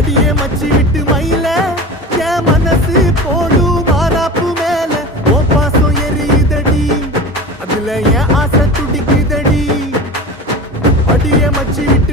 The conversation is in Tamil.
அடியே மச்சி விட்டு மயில என் மனசு போடும் மாறாப்பு மேல ஓ பாசம் எரியுதடி அதுல என் ஆசை துடிக்குதடி அடியே மச்சி விட்டு